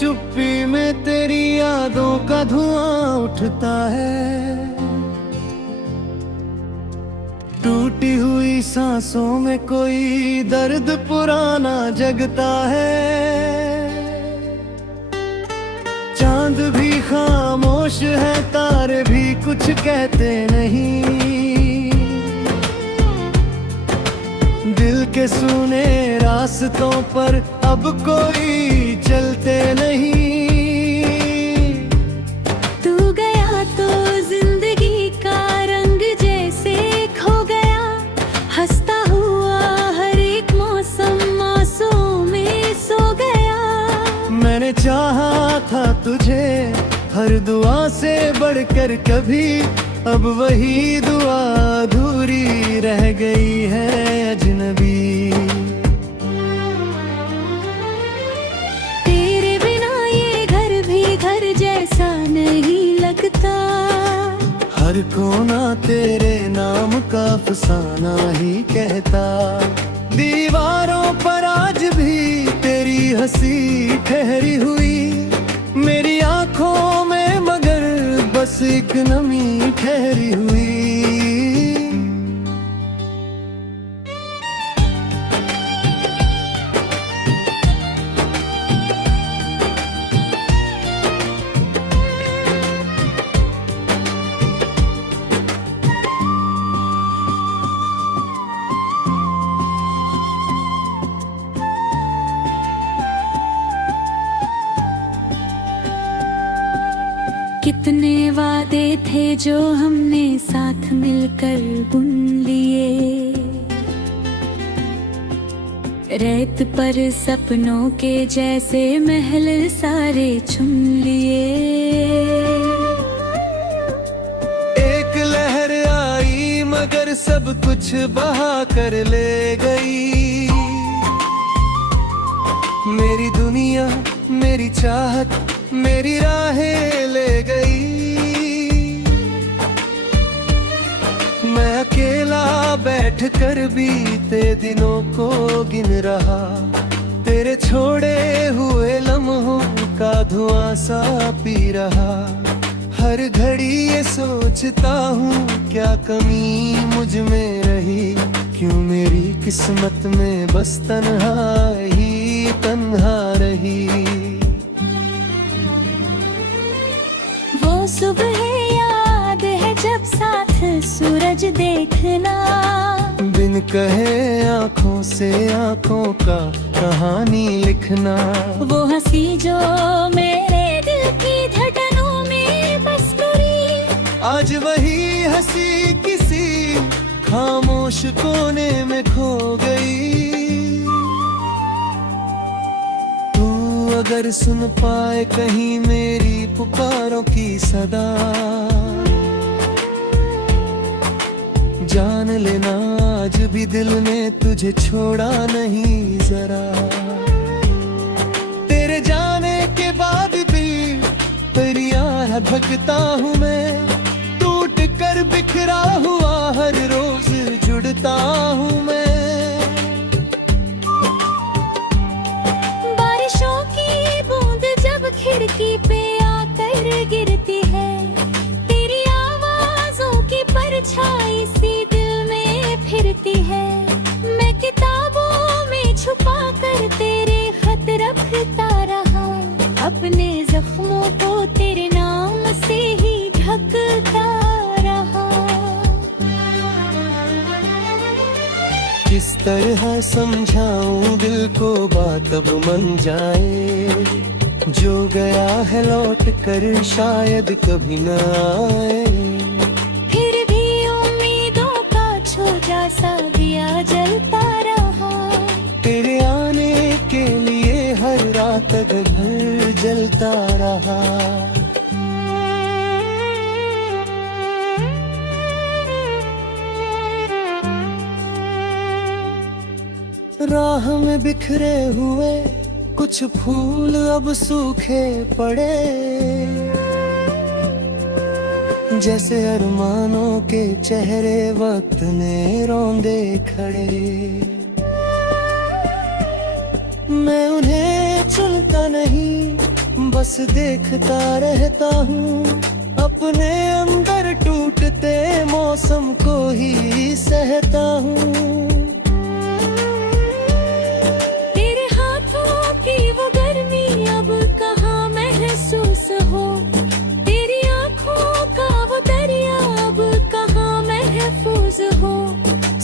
चुप्पी में तेरी यादों का धुआं उठता है। टूटी हुई सांसों में कोई दर्द पुराना जगता है। चांद भी खामोश है, तारे भी कुछ कहते नहीं। दिल के सुने रास्तों पर अब कोई चलते नहीं। तू गया तो जिंदगी का रंग जैसे खो गया। हंसता हुआ हर एक मौसम आंसुओं में सो गया। मैंने चाहा था तुझे हर दुआ से बढ़कर कभी, अब वही दुआ अधूरी रह गई है अजनबी। तेरे बिना ये घर भी घर जैसा नहीं लगता। हर कोना तेरे नाम का अफसाना ही कहता। दीवारों पर आज भी तेरी हंसी ठहरी हुई। मेरी आंखों में मगर बस एक नमी ठहरी हुई। कितने वादे थे जो हमने साथ मिलकर बुन लिए। रेत पर सपनों के जैसे महल सारे चुन लिए। एक लहर आई मगर सब कुछ बहा कर ले गई। मेरी दुनिया, मेरी चाहत, मेरी राहें ले गई। मैं अकेला बैठ कर बीते दिनों को गिन रहा। तेरे छोड़े हुए लम्हों का धुआं सा पी रहा। हर घड़ी ये सोचता हूँ क्या कमी मुझ में रही। क्यों मेरी किस्मत में बस तन्हाई तन्हा रही। वो सुबह याद है जब साथ सूरज देखना। बिन कहे आँखों से आँखों का कहानी लिखना। वो हंसी जो मेरे दिल की धड़कनों में बस करी। आज वही हंसी किसी खामोश कोने में खो गई। तू अगर सुन पाए कहीं मेरी पुकारों की सदा, जान लेना आज भी दिल ने तुझे छोड़ा नहीं जरा। तेरे जाने के बाद भी तेरी आह भगता हूँ मैं। टूट कर बिखरा हुआ हर रोज जुड़ता हूँ मैं। बारिशों की बूंद जब खिड़की पे आकर गिरती है। तेरी आवाजों की परछाई सी दिल में फिरती है। मैं किताबों में छुपा कर तेरे खत रखता रहा। अपने जख्मों को तेरे नाम से ही ढकता रहा। किस तरह समझाऊं दिल को बात अब मन जाए। जो गया है लौट कर शायद कभी न आए। फिर भी उम्मीदों का छोटा सा दिया जलता रहा। तेरे आने के लिए हर रात घर जलता रहा। राह में बिखरे हुए कुछ फूल अब सूखे पड़े। जैसे अरमानों के चेहरे वक्त ने रौंदे खड़े। मैं उन्हें चुनता नहीं बस देखता रहता हूँ, अपने अंदर टूटते मौसम को ही सहता हूँ। तेरे हाथों की वो गर्मी अब कहाँ महसूस हो, तेरी आँखों का वो दरिया अब कहाँ महफूज हो।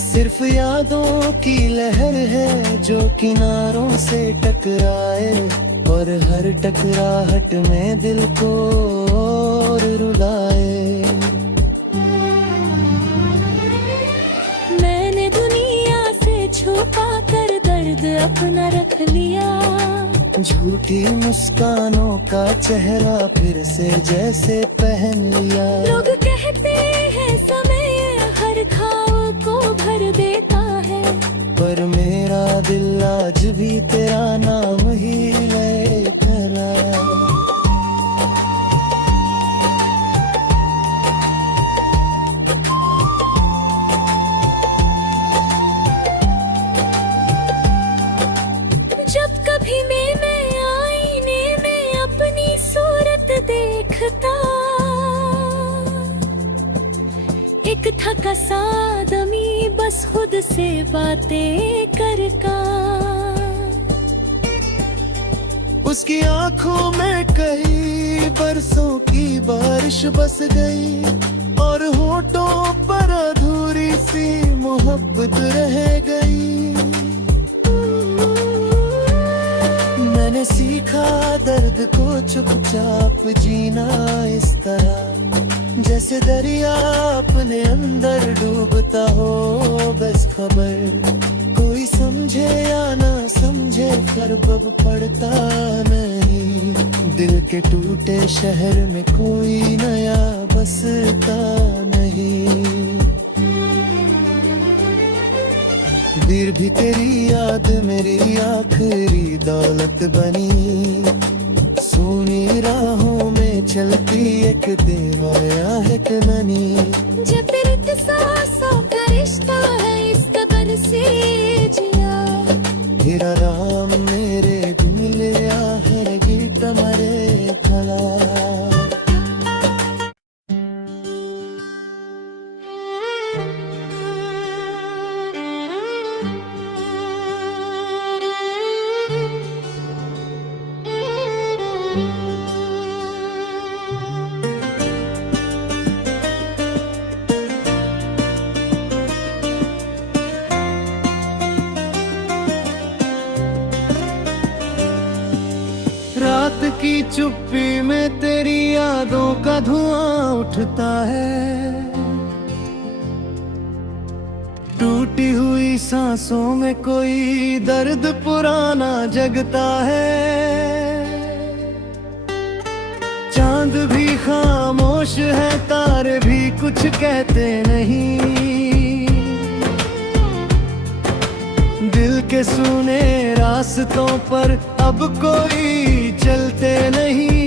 सिर्फ यादों की लहर है जो किनारों से टकराए, और हर टकराहट में दिल को और रुलाए। मैंने दुनिया से छुपा कर दर्द अपना रख लिया, झूठी मुस्कानों का चेहरा फिर से जैसे पहन लिया। लोग कहते हैं समय हर घाव को भर देता है, पर मेरा दिल आज भी तेरा नाम ही लेकर आया। जब कभी मैं आईने में अपनी सूरत देखता, एक थका सा आदमी बस खुद से बातें करता। उसकी आंखों में कई बरसों की बारिश बस गई, और होठों पर अधूरी सी मोहब्बत रह गई। मैंने सीखा दर्द को चुपचाप जीना इस तरह, जैसे दरिया अपने अंदर डूबता हो बस खबर। कोई समझे या ना समझे फर्क अब पड़ता नहीं, दिल के टूटे शहर में कोई नया बसता नहीं। फिर भी तेरी याद मेरी आखिरी दौलत बनी, सोनी राहों में चलती एक दीवाया है कहानी। जब तेरे सांसों का रिश्ता है इस कदर से जिया, तेरा राम मेरे गुण लिया है गीत मरे फला। रात की चुप्पी में तेरी यादों का धुआं उठता है, टूटी हुई सांसों में कोई दर्द पुराना जगता है। चांद भी खामोश है, तारे भी कुछ कहते नहीं, दिल के सुने रास्तों पर अब कोई चलते नहीं।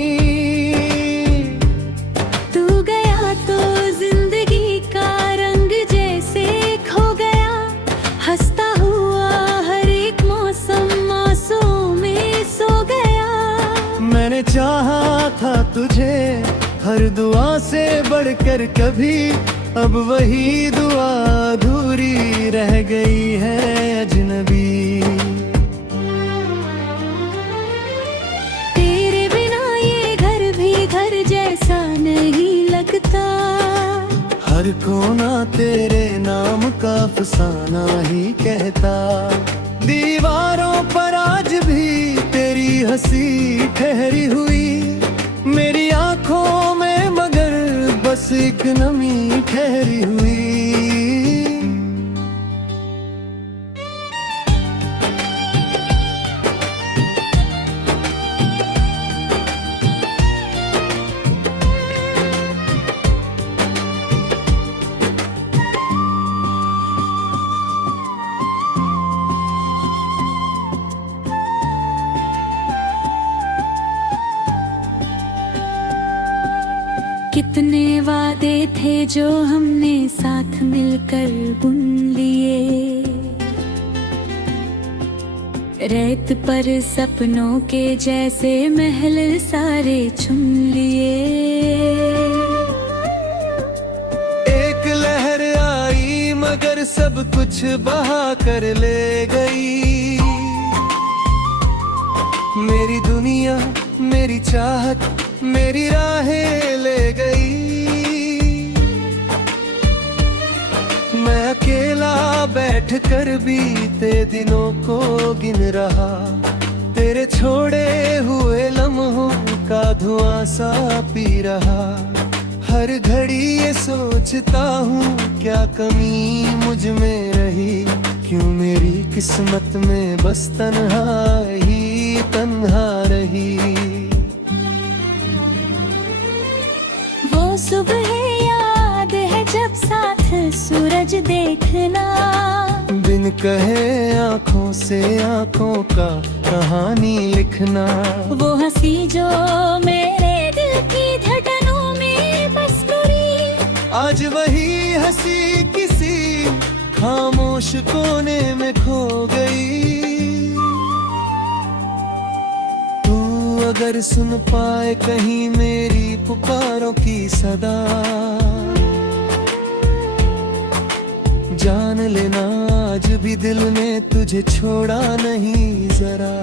तू गया तो जिंदगी का रंग जैसे खो गया, हंसता हुआ हर एक मौसम आंसुओं में सो गया। मैंने चाहा था तुझे हर दुआ से बढ़कर कभी, अब वही दुआ अधूरी रह गई है अजनबी। तेरे बिना ये घर भी घर जैसा नहीं लगता, हर कोना तेरे नाम का अफसाना ही कहता। दीवारों पर आज भी तेरी हंसी ठहरी हुई, मेरी आंखों में मगर बस एक नमी ठहरी हुई। कितने वादे थे जो हमने साथ मिलकर बुन लिए, रेत पर सपनों के जैसे महल सारे चुन लिए। एक लहर आई मगर सब कुछ बहा कर ले गई। मेरी दुनिया, मेरी चाहत, मेरी राहें ले गई। मैं अकेला बैठ कर बीते दिनों को गिन रहा, तेरे छोड़े हुए लम्हों का धुआं सा पी रहा। हर घड़ी ये सोचता हूँ क्या कमी मुझ में रही, क्यों मेरी किस्मत में बस तन्हाई तन्हा रही। वो सुबह याद है जब साथ सूरज देखना, बिन कहे आँखों से आँखों का कहानी लिखना। वो हंसी जो मेरे दिल की धड़कनों में बस गई, आज वही हंसी किसी खामोश कोने में खो गई। तू अगर सुन पाए कहीं मेरी पुकारों की सदा, जान लेना आज भी दिल ने तुझे छोड़ा नहीं जरा।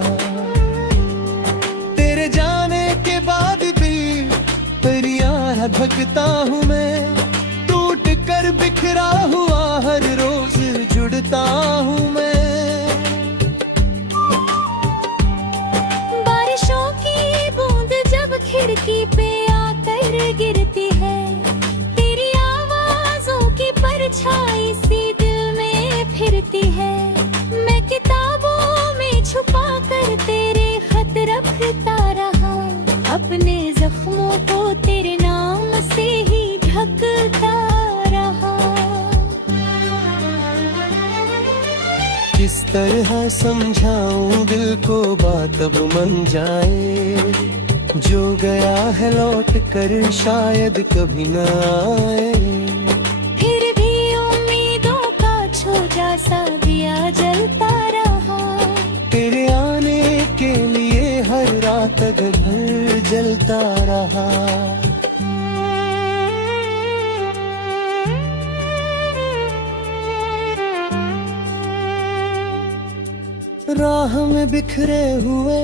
तेरे जाने के बाद भी तेरी आह भगता हूँ मैं, टूट कर बिखरा हुआ हर रोज जुड़ता हूँ मैं। बारिशों की बूंद जब खिड़की पे आकर गिरती है, तेरी आवाजों की परछाई सी दिल में फिरती है। मैं किताबों में छुपा कर तेरे खत रखता रहा, अपने जख्मों को तेरे नाम से ही ढकता रहा। किस तरह समझाऊं दिल को बात अब मन जाए, जो गया है लौट कर शायद कभी न आए। फिर भी उम्मीदों का छोटा सा दिया जलता रहा, तेरे आने के लिए हर रात घर जलता रहा। राह में बिखरे हुए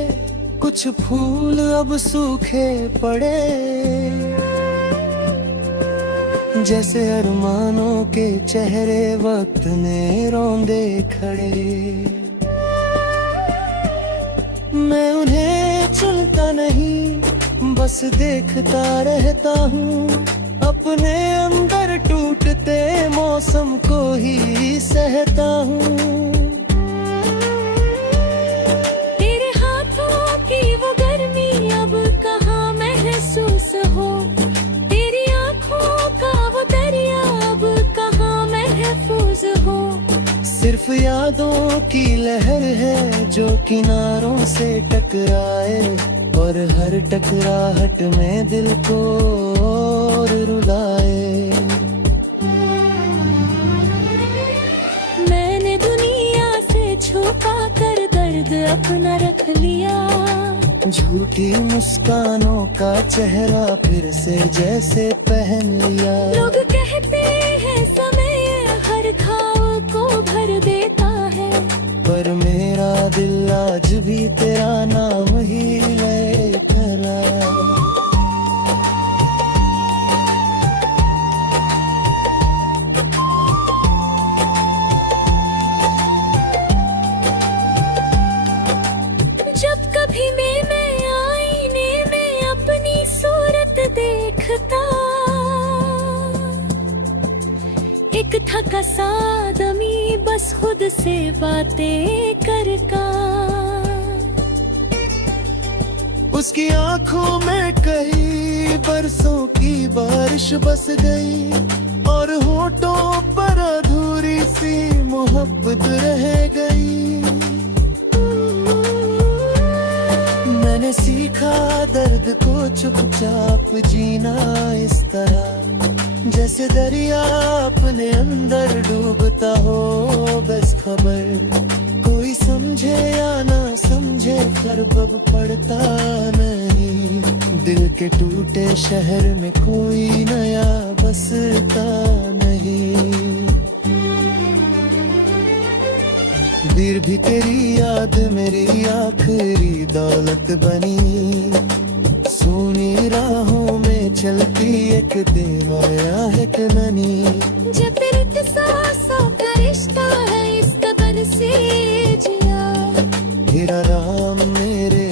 कुछ फूल अब सूखे पड़े, जैसे अरमानों के चेहरे वक्त ने रौंदे खड़े। मैं उन्हें चुनता नहीं बस देखता रहता हूँ, अपने अंदर टूटते मौसम को ही सहता हूँ। सिर्फ यादों की लहर है जो किनारों से टकराए, और हर टकराहट में दिल को और रुलाए। मैंने दुनिया से छुपा कर दर्द अपना रख लिया, झूठी मुस्कानों का चेहरा फिर से जैसे पहन लिया। लोग कहते हैं समय हर घाव को भर देता है, पर मेरा दिल आज भी तेरा नाम ही लेकर आया। जब कभी मैं आईने में अपनी सूरत देखता, एक थका सा आदमी बस खुद से बातें करता। उसकी आंखों में कई बरसों की बारिश बस गई, और होठों पर अधूरी सी मोहब्बत रह गई। मैंने सीखा दर्द को चुपचाप जीना इस तरह, जैसे दरिया अपने अंदर डूबता हो बस खबर कोई समझ समझे या ना समझे फर्क अब पड़ता नहीं, दिल के टूटे शहर में कोई नया बसता नहीं। फिर भी तेरी याद मेरी आखिरी दौलत बनी, सोनी राहों में चलती एक दीवाना है कननी। जब रित सांसों का रिश्ता है इस कबर से जिया, तेरा नाम मेरे